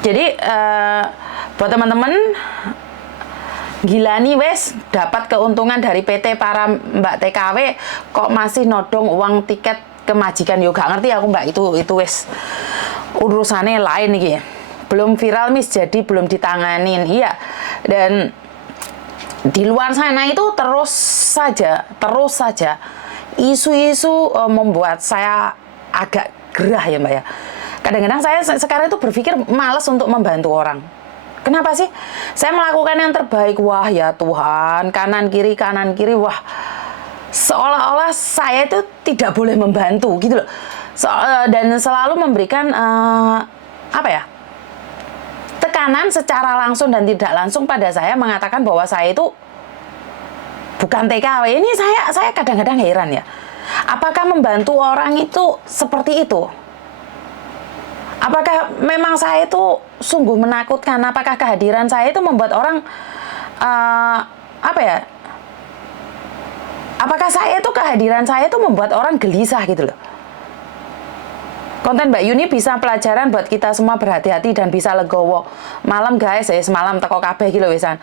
Jadi buat teman-teman, gila nih wes dapat keuntungan dari PT para Mbak TKW kok masih nodong uang tiket ke majikan. Yo gak ngerti aku Mbak, itu wes urusannya lain nih. Belum viral Miss, jadi belum ditanganin. Iya. Dan di luar sana itu terus saja isu-isu membuat saya agak gerah ya Mbak ya. Kadang-kadang saya sekarang itu berpikir malas untuk membantu orang. Kenapa sih? Saya melakukan yang terbaik. Wah ya Tuhan, kanan kiri, wah. Seolah-olah saya itu tidak boleh membantu gitu loh. Dan selalu memberikan apa ya? Tekanan secara langsung dan tidak langsung pada saya, mengatakan bahwa saya itu bukan TKW. Ini saya kadang-kadang heran ya. Apakah membantu orang itu seperti itu? Apakah memang saya itu sungguh menakutkan? Apakah kehadiran saya itu membuat orang apa ya? Apakah kehadiran saya itu membuat orang gelisah gitu loh? Konten Mbak Yuni bisa pelajaran buat kita semua, berhati-hati dan bisa legowo. Malam guys, semalam teko kabeh gitu wesan.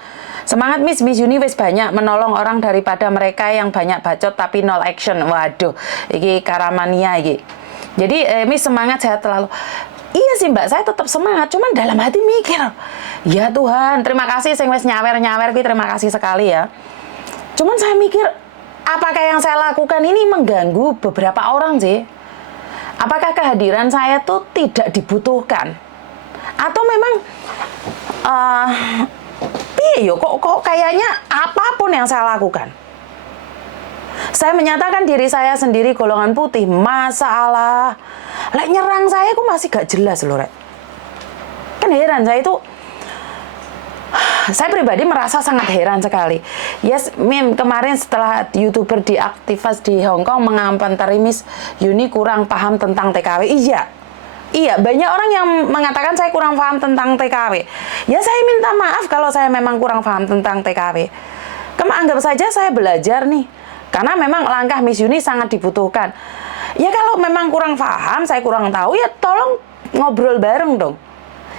Semangat Miss Yuni wis banyak menolong orang daripada mereka yang banyak bacot tapi nol action. Waduh, iki karamania iki. Jadi Miss semangat, sehat selalu. Iya sih Mbak, saya tetap semangat, cuman dalam hati mikir, ya Tuhan, terima kasih sing wis nyawer-nyawer, terima kasih sekali ya. Cuman saya mikir, apakah yang saya lakukan ini mengganggu beberapa orang sih? Apakah kehadiran saya tuh tidak dibutuhkan? Atau memang piye yo kok kayaknya apapun yang saya lakukan, saya menyatakan diri saya sendiri golongan putih, masalah lek nyerang saya aku masih gak jelas loh rek. Kan heran saya itu. Saya pribadi merasa sangat heran sekali. Yes, kemarin setelah YouTuber diaktifas di Hong Kong mengomentari Miss Yuni kurang paham tentang TKW. Iya, banyak orang yang mengatakan saya kurang paham tentang TKW. Ya saya minta maaf kalau saya memang kurang paham tentang TKW. Anggap saja saya belajar nih. Karena memang langkah Miss Yuni sangat dibutuhkan. Ya kalau memang kurang paham, saya kurang tahu, ya tolong ngobrol bareng dong.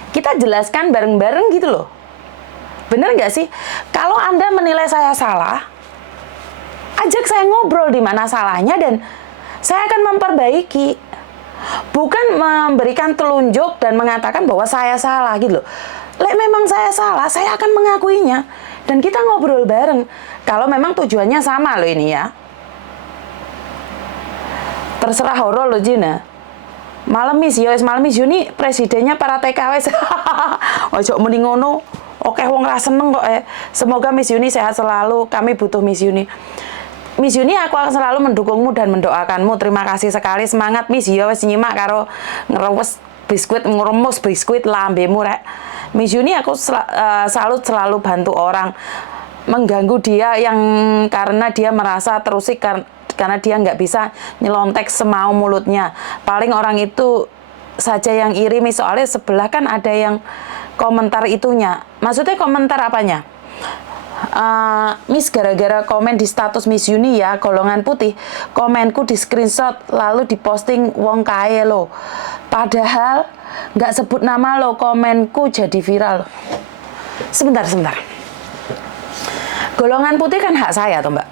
Kita jelaskan bareng-bareng gitu loh. Bener nggak sih? Kalau Anda menilai saya salah, ajak saya ngobrol di mana salahnya dan saya akan memperbaiki. Bukan memberikan telunjuk dan mengatakan bahwa saya salah gitu loh. Lek memang saya salah, saya akan mengakuinya. Dan kita ngobrol bareng. Kalau memang tujuannya sama loh ini ya. Terserah horo loh Jina. Malam Miss Yuni presidennya para TKW. Ojo muni ngono. Oke, wong ra seneng kok ya. Semoga Miss Yuni sehat selalu. Kami butuh Miss Yuni. Miss Yuni, aku akan selalu mendukungmu dan mendoakanmu. Terima kasih sekali. Semangat Miss. Ya wis nyimak karo ngeremes biskuit lambemu rek. Miss Yuni, aku selalu bantu orang. Mengganggu dia yang karena dia merasa terusik karena dia nggak bisa nyelontek semau mulutnya. Paling orang itu saja yang iri Miss, soalnya sebelah kan ada yang komentar itunya. Maksudnya komentar apanya? Miss gara-gara komen di status Miss Yuni ya golongan putih, komenku di screenshot lalu diposting wong kae lo. Padahal nggak sebut nama lo, komenku jadi viral. Sebentar. Golongan putih kan hak saya toh Mbak.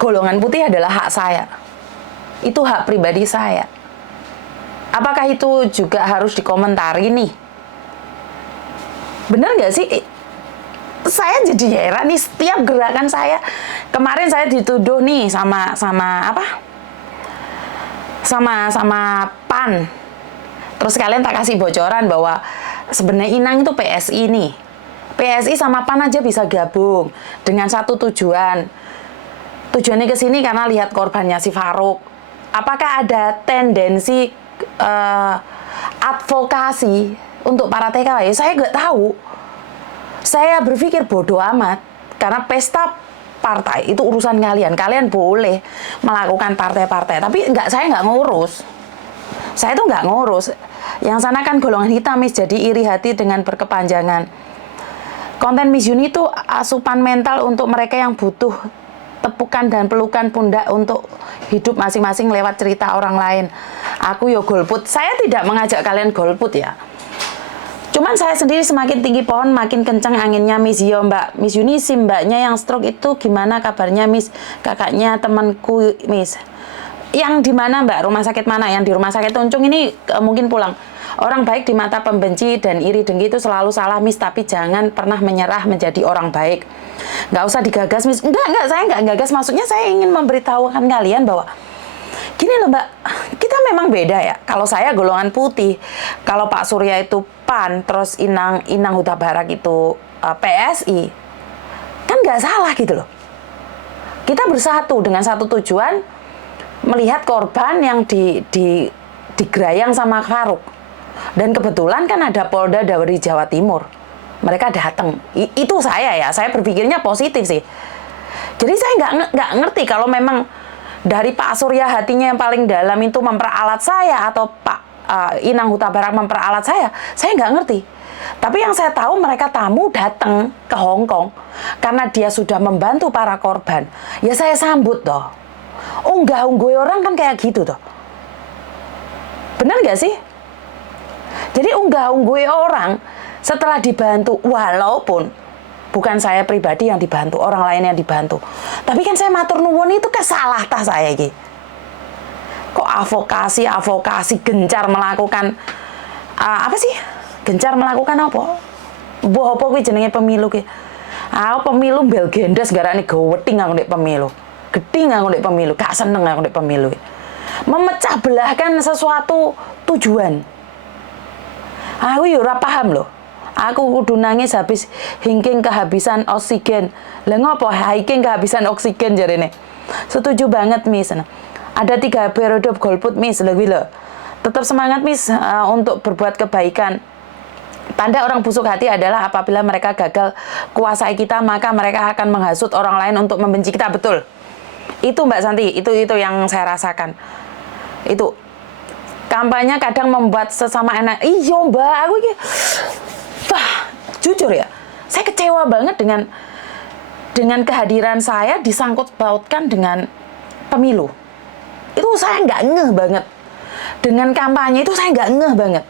Golongan putih adalah hak saya. Itu hak pribadi saya. Apakah itu juga harus dikomentari nih? Bener nggak sih? Saya jadi heran nih, setiap gerakan saya. Kemarin saya dituduh nih sama PAN. Terus kalian tak kasih bocoran bahwa sebenarnya Inang itu PSI nih. PSI sama PAN aja bisa gabung dengan satu tujuan. Tujuannya ke sini karena lihat korbannya si Farouk. Apakah ada tendensi advokasi untuk para TKW? Saya nggak tahu. Saya berpikir bodoh amat, karena pesta partai itu urusan kalian. Kalian boleh melakukan partai-partai, tapi saya nggak ngurus. Saya tuh nggak ngurus. Yang sana kan golongan hitam, Miss, jadi iri hati dengan berkepanjangan. Konten Miss Yuni itu asupan mental untuk mereka yang butuh tepukan dan pelukan pundak untuk hidup masing-masing lewat cerita orang lain. Aku yo golput. Saya tidak mengajak kalian golput ya. Cuman saya sendiri semakin tinggi pohon makin kencang anginnya, Miss. Yo Mbak, Miss Yuni, si mbaknya yang stroke itu gimana kabarnya, Miss? Kakaknya temanku, Miss. Yang di mana, Mbak? Rumah sakit mana? Yang di rumah sakit Uncung ini mungkin pulang. Orang baik di mata pembenci dan iri dengki itu selalu salah, Miss. Tapi jangan pernah menyerah menjadi orang baik. Nggak usah digagas, Miss. Enggak, saya nggak gagas. Maksudnya saya ingin memberitahukan kalian bahwa gini loh, Mbak, kita memang beda ya. Kalau saya golongan putih, kalau Pak Surya itu PAN, terus Inang Huta Barat itu PSI, kan nggak salah gitu loh. Kita bersatu dengan satu tujuan, melihat korban yang digerayang sama Faruk. Dan kebetulan kan ada Polda dari Jawa Timur. Mereka datang. Itu saya berpikirnya positif sih. Jadi saya nggak ngerti kalau memang dari Pak Surya hatinya yang paling dalam itu memperalat saya, atau Pak Inang Huta Barat memperalat saya nggak ngerti. Tapi yang saya tahu mereka tamu datang ke Hong Kong karena dia sudah membantu para korban. Ya saya sambut toh. Unggah-ungguh orang kan kayak gitu toh. Benar nggak sih? Jadi unggah-ungguh orang setelah dibantu, walaupun bukan saya pribadi yang dibantu, orang lain yang dibantu. Tapi kan saya matur nuwun itu kesalah tah saya iki. Kok advokasi gencar melakukan apa sih? Gencar melakukan apa? Mbah apa kuwi jenenge pemilu ki? Pemilu bel gendes garane gowething aku nek pemilu. Gedhi aku nek pemilu, gak seneng aku nek pemilu. Memecah belahkan sesuatu tujuan. Aku yo ora paham loh. Aku kudu nangis habis hiking kehabisan oksigen. Lah ngopo hiking kehabisan oksigen jarene? Setuju banget, Miss. Ada 3 periode golput, Miss. Lha tetap semangat, Miss, untuk berbuat kebaikan. Tanda orang busuk hati adalah apabila mereka gagal kuasai kita, maka mereka akan menghasut orang lain untuk membenci kita. Betul. Itu Mbak Santi, itu yang saya rasakan. Itu kampanye kadang membuat sesama enak. Iya, Mbak, aku iki jujur ya, saya kecewa banget dengan kehadiran saya disangkut pautkan dengan pemilu. Itu saya nggak ngeh banget. Dengan kampanye itu saya nggak ngeh banget.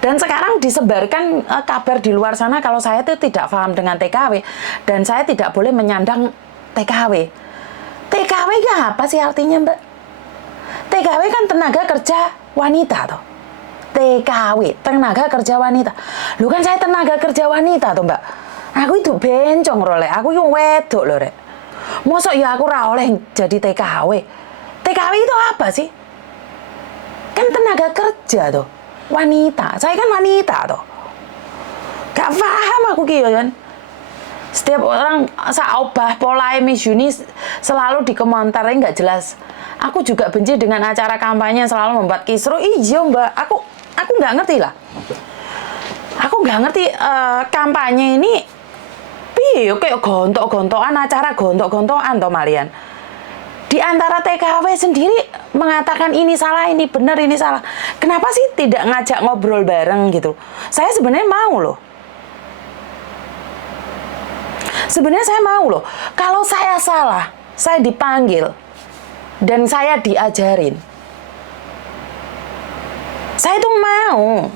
Dan sekarang disebarkan kabar di luar sana kalau saya itu tidak paham dengan TKW dan saya tidak boleh menyandang TKW. TKW itu apa sih artinya, Mbak? TKW kan tenaga kerja wanita toh. TKW, tenaga kerja wanita. Lu kan saya tenaga kerja wanita tuh, Mbak. Aku itu bencong rolek, aku yang wedok loh, Rek. Mosok ya aku ora oleh jadi TKW. TKW itu apa sih? Kan tenaga kerja tuh. Wanita. Saya kan wanita tuh. Gak paham aku gitu kan. Setiap orang saobah pola Miss Yuni selalu dikomentari nggak jelas. Aku juga benci dengan acara kampanye selalu membuat kisruh. Iya, Mbak, aku nggak ngerti lah. Aku nggak ngerti kampanye ini piye kayak gontok-gontokan, acara gontok-gontokan toh malian. Di antara TKW sendiri mengatakan ini salah, ini benar, ini salah. Kenapa sih tidak ngajak ngobrol bareng gitu? Saya sebenarnya mau loh. Sebenarnya saya mau loh. Kalau saya salah, saya dipanggil dan saya diajarin. Saya itu mau.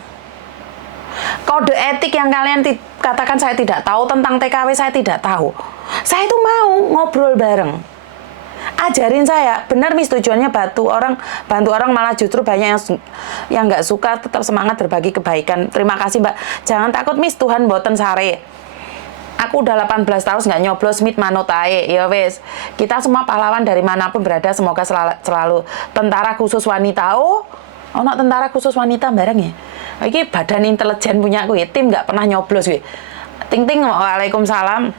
Kode etik yang kalian katakan saya tidak tahu tentang TKW, saya tidak tahu. Saya itu mau ngobrol bareng. Ajarin saya, benar Miss, tujuannya bantu orang malah justru banyak yang nggak suka, tetap semangat berbagi kebaikan. Terima kasih, Mbak. Jangan takut, Miss, Tuhan boten sare. Aku udah 18 tahun nggak nyoblos mit manut ae. Ya wes, kita semua pahlawan dari manapun berada, semoga selalu tentara khusus wanita. Oh, ono tentara khusus wanita bareng ya. Iki badan intelijen punya aku ya, tim nggak pernah nyoblos gue. Ting-ting, waalaikumsalam.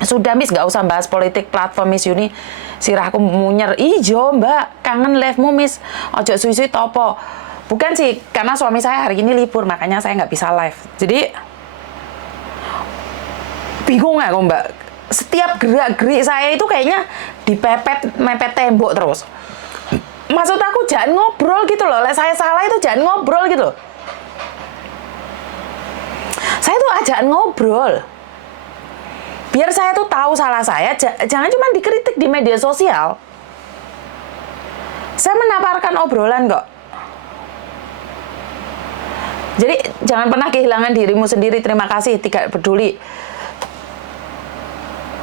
Sudah Miss, nggak usah bahas politik platform Miss Yuni. Sirahku munyer. Ijo Mbak, kangen live-mu Miss. Ojo suwi-suwi topo. Bukan sih, karena suami saya hari ini libur, makanya saya nggak bisa live. Jadi bingung aku Mbak. Setiap gerak-gerik saya itu kayaknya mepet tembok terus. Maksud aku jangan ngobrol gitu loh. Saya salah itu jangan ngobrol gitu loh. Saya tuh ajakan ngobrol. Biar saya tuh tahu salah saya, jangan cuma dikritik di media sosial. Saya menawarkan obrolan kok. Jadi jangan pernah kehilangan dirimu sendiri. Terima kasih, tidak peduli.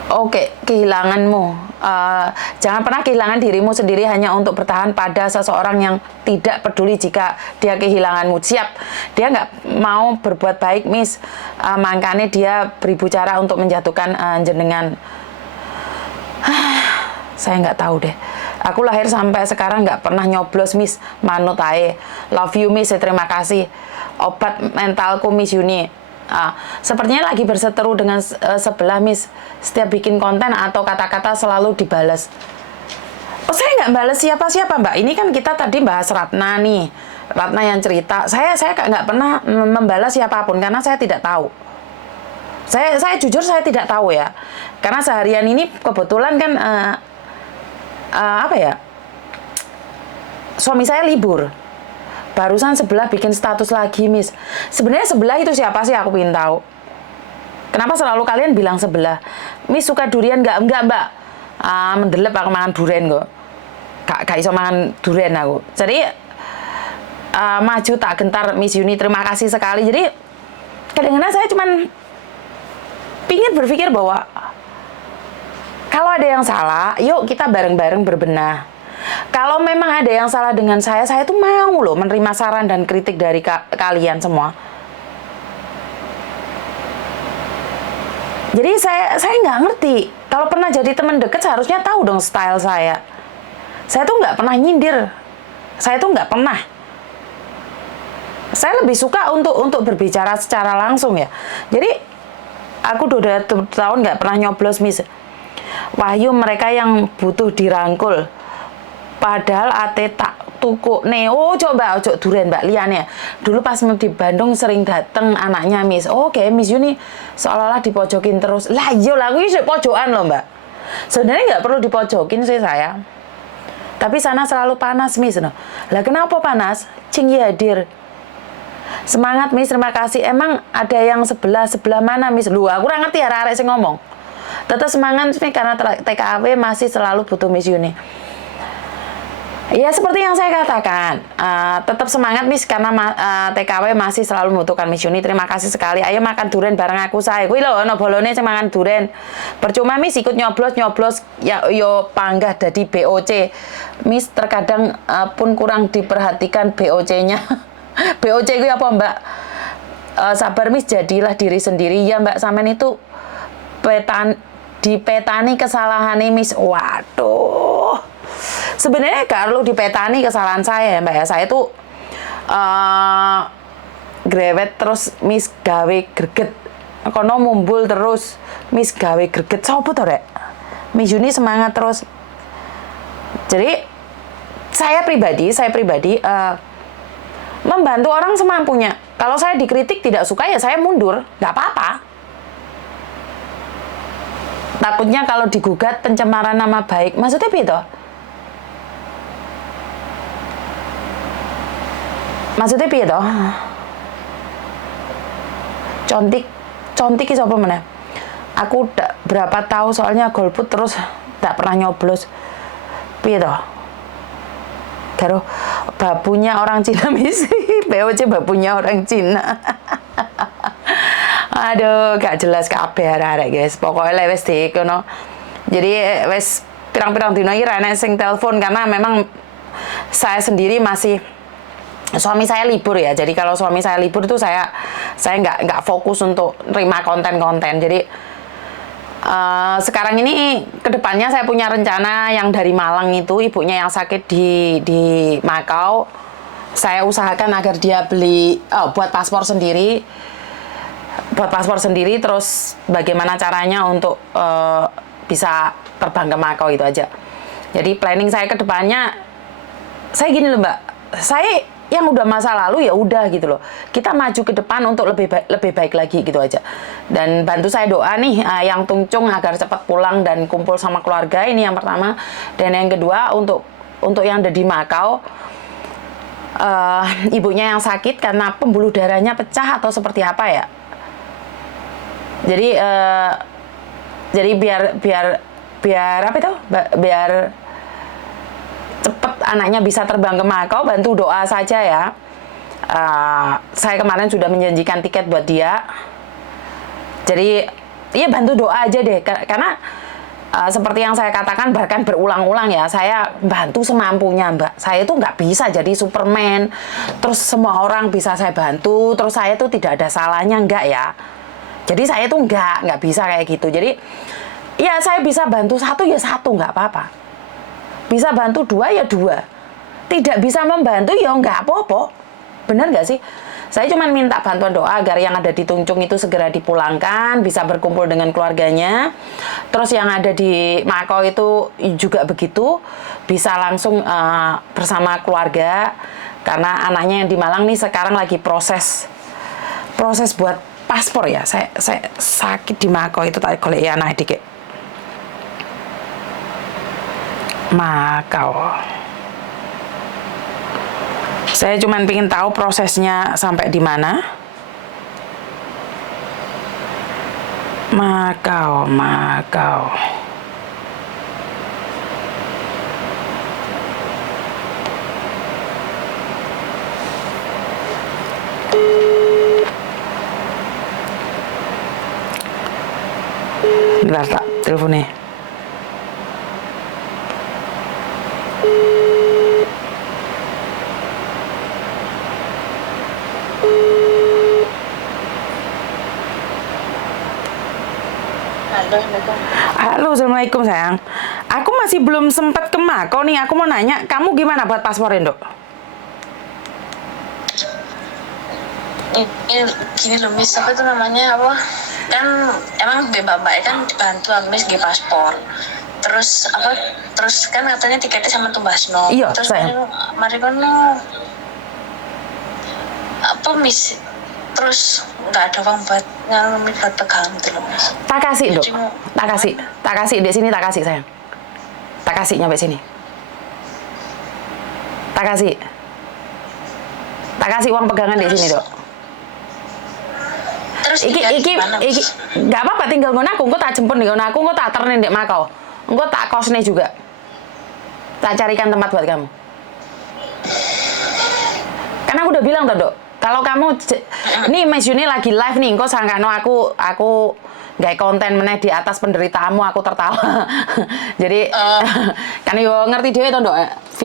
Oke, kehilanganmu. Jangan pernah kehilangan dirimu sendiri hanya untuk bertahan pada seseorang yang tidak peduli jika dia kehilanganmu. Siap, dia nggak mau berbuat baik, Miss. Makanya dia beribu cara untuk menjatuhkan jenengan. Saya nggak tahu deh. Aku lahir sampai sekarang nggak pernah nyoblos, Miss. Manut ae. Love you, Miss. Terima kasih. Obat mentalku, Miss Yuni. Sepertinya lagi berseteru dengan sebelah, Miss. Setiap bikin konten atau kata-kata selalu dibalas. Oh, saya nggak balas siapa-siapa, Mbak. Ini kan kita tadi bahas Ratna nih. Ratna yang cerita. Saya nggak pernah membalas siapapun karena saya tidak tahu. Saya jujur saya tidak tahu ya. Karena seharian ini kebetulan kan apa ya? Suami saya libur. Barusan sebelah bikin status lagi, Miss. Sebenarnya sebelah itu siapa sih, aku ingin tahu. Kenapa selalu kalian bilang sebelah? Miss suka durian nggak? Enggak, Mbak. Mendelep aku makan durian kok. Gak iso makan durian aku. Jadi maju tak gentar, Miss Yuni. Terima kasih sekali. Jadi kadang-kadang saya cuman pingin berpikir bahwa kalau ada yang salah, yuk kita bareng-bareng berbenah. Kalau memang ada yang salah dengan saya tuh mau loh menerima saran dan kritik dari kalian semua. Jadi saya nggak ngerti. Kalau pernah jadi teman deket seharusnya tahu dong style saya. Saya tuh nggak pernah nyindir. Saya tuh nggak pernah. Saya lebih suka untuk berbicara secara langsung ya. Jadi aku udah 2 tahun nggak pernah nyoblos, Miss. Wahyu mereka yang butuh dirangkul. Padahal ate tak tuku neo coba ojo durian Mbak Liane. Dulu pas di Bandung sering dateng anaknya Miss. Oke, Miss Yuni seolah-olah dipojokin terus. Lah iya lah, aku pojokan loh Mbak. Sebenarnya nggak perlu dipojokin sih saya. Tapi sana selalu panas, Miss. Lah kenapa panas? Cing hadir. Semangat, Miss. Terima kasih. Emang ada yang sebelah mana, Miss? Lu aku kurang ngerti arek-arek sing ngomong. Tetap semangat nih karena TKW masih selalu butuh Miss Yuni. Ya seperti yang saya katakan, tetap semangat Miss karena TKW masih selalu membutuhkan Miss Yuni. Terima kasih sekali. Ayo makan durian bareng aku saya. Kuwi lho ono bolone sing mangan durian. Percuma Miss ikut nyoblos ya yo panggah dadi BOC. Miss terkadang pun kurang diperhatikan BOC-nya. BOC itu apa Mbak? Sabar Miss, jadilah diri sendiri ya Mbak. Sampean itu dipetani kesalahan Miss. Waduh. Sebenarnya kalau dipetani kesalahan saya ya Mbak ya, saya tuh grewet terus Miss gawe greget, kono mumbul terus Miss gawe greget. Sopo to rek? Miss Yuni semangat terus. Jadi saya pribadi membantu orang semampunya. Kalau saya dikritik tidak suka ya saya mundur, nggak apa-apa. Takutnya kalau digugat pencemaran nama baik, maksudnya gitu. Maksudnya piye toh? Contik is apa mana? Aku berapa tahu soalnya golput terus tak pernah nyoblos. Piye toh? Karo babunya orang Cina misi, BOC babunya orang Cina. Aduh, gak jelas kabeh arek guys. Pokoknya wis dikono. Jadi wis pirang-pirang dina iki ra enek sing telepon karena memang saya sendiri masih suami saya libur ya, jadi kalau suami saya libur itu saya nggak fokus untuk nerima konten-konten. Jadi sekarang ini kedepannya saya punya rencana yang dari Malang itu ibunya yang sakit di Makau, saya usahakan agar dia beli buat paspor sendiri, terus bagaimana caranya untuk bisa terbang ke Makau itu aja. Jadi planning saya kedepannya, saya gini loh Mbak, saya yang udah masa lalu ya udah gitu loh. Kita maju ke depan untuk lebih baik lagi gitu aja. Dan bantu saya doa nih yang Tungcung agar cepat pulang dan kumpul sama keluarga, ini yang pertama. Dan yang kedua untuk yang ada di Makau, ibunya yang sakit karena pembuluh darahnya pecah atau seperti apa ya. Jadi biar apa itu? Biar cepet anaknya bisa terbang ke Makau, bantu doa saja ya. Saya kemarin sudah menjanjikan tiket buat dia. Jadi, ya bantu doa aja deh. Karena seperti yang saya katakan bahkan berulang-ulang ya, saya bantu semampunya Mbak. Saya itu nggak bisa jadi Superman, terus semua orang bisa saya bantu, terus saya tuh tidak ada salahnya, nggak ya. Jadi saya tuh nggak bisa kayak gitu. Jadi ya saya bisa bantu satu ya satu, nggak apa-apa. Bisa bantu dua ya dua. Tidak bisa membantu ya nggak apa-apa. Bener nggak sih? Saya cuma minta bantuan doa agar yang ada di Tungcung itu segera dipulangkan, bisa berkumpul dengan keluarganya. Terus yang ada di Makau itu juga begitu, bisa langsung bersama keluarga. Karena anaknya yang di Malang nih sekarang lagi proses buat paspor ya. Saya sakit di Makau itu tak golek ya anak dikit. Makau. Saya cuma pengen tahu prosesnya sampai di mana. Makau. Bentar, tak teleponnya. Halo, Assalamualaikum sayang. Aku masih belum sempat ke Makau nih. Aku mau nanya, kamu gimana buat paspornya, Dok? Gini loh Miss, apa itu namanya apa? Kan emang mbak kan dibantu Miss di paspor. Terus kan katanya tiketnya sama Tumbasno. Iya, terus sayang. mari kono apa Miss? Terus nggak ada uang buat ngalami buat pegang gitu loh Miss. Tak kasih, Dok. Jadi mau- Tak kasih di sini, tak kasih sayang. Tak kasih nyampe sini. Tak kasih uang pegangan di sini, Dok. Terus Iki gimana, Miss? nggak apa-apa, tinggal ngono aku, engko tak jemput nih, aku engko tak ternen di Makau. Engko tak kosne juga. Tak carikan tempat buat kamu. Karena aku udah bilang tuh, Dok, kalau kamu nih Mas Yuni lagi live nih, engko sangkano aku nggak konten meneh di atas penderitaanmu, aku tertawa. Jadi kan yo ngerti dhewe to, Dok.